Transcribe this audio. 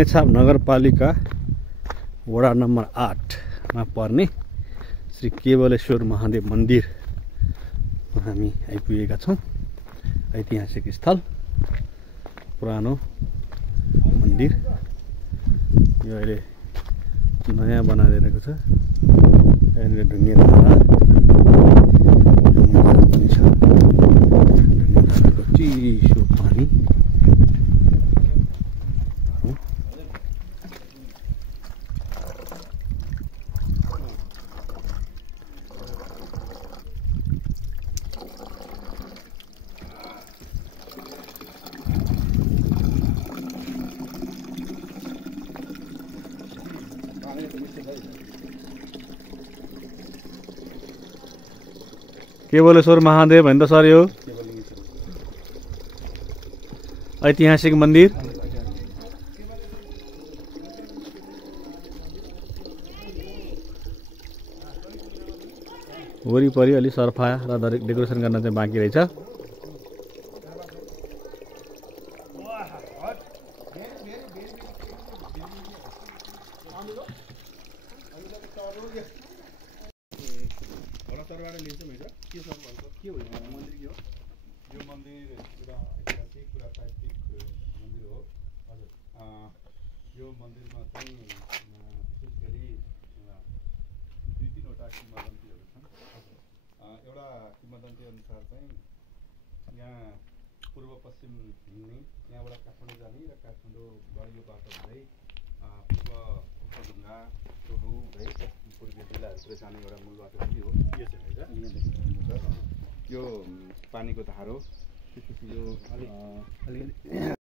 रामेछाप नगरपालिका वडा नम्बर 8 मा पर्ने श्री केवलेश्वर महादेव मन्दिर हामी आइपुगेका छौं। ऐतिहासिक स्थल, पुरानो मन्दिर यो अहिले नयाँ बनाइरहेको छ। यहाँनिर ढुङ्गे धारा पनि छ। ढुङ्गे धाराको चिसो पानी केवलेश्वर महादेव हैन त सर यो ऐतिहासिक मन्दिर। वरिपरि अलि सरफा र डेकोरेसन गर्न चाहिँ बाँकी रहेछ। यो मन्दिर पुरा ऐतिहासिक पुरातात्विक मन्दिर हो। हजुर, यो मन्दिरमा चाहिँ विशेष गरी 2-3 वटा किंवदन्तीहरू छन्। एउटा किंवदन्ती अनुसार चाहिँ यहाँ पूर्व पश्चिम हिँड्ने, यहाँबाट काठमाडौँ जाने र काठमाडौँबाट यो बाटो हुँदै पूर्व ओखलढुङ्गा टोडु हुँदै पूर्वी जिल्लाहरूतिर जाने एउटा मूल बाटो पनि हो। यो चाहिँ यो पानीको धारो, त्यसपछि यो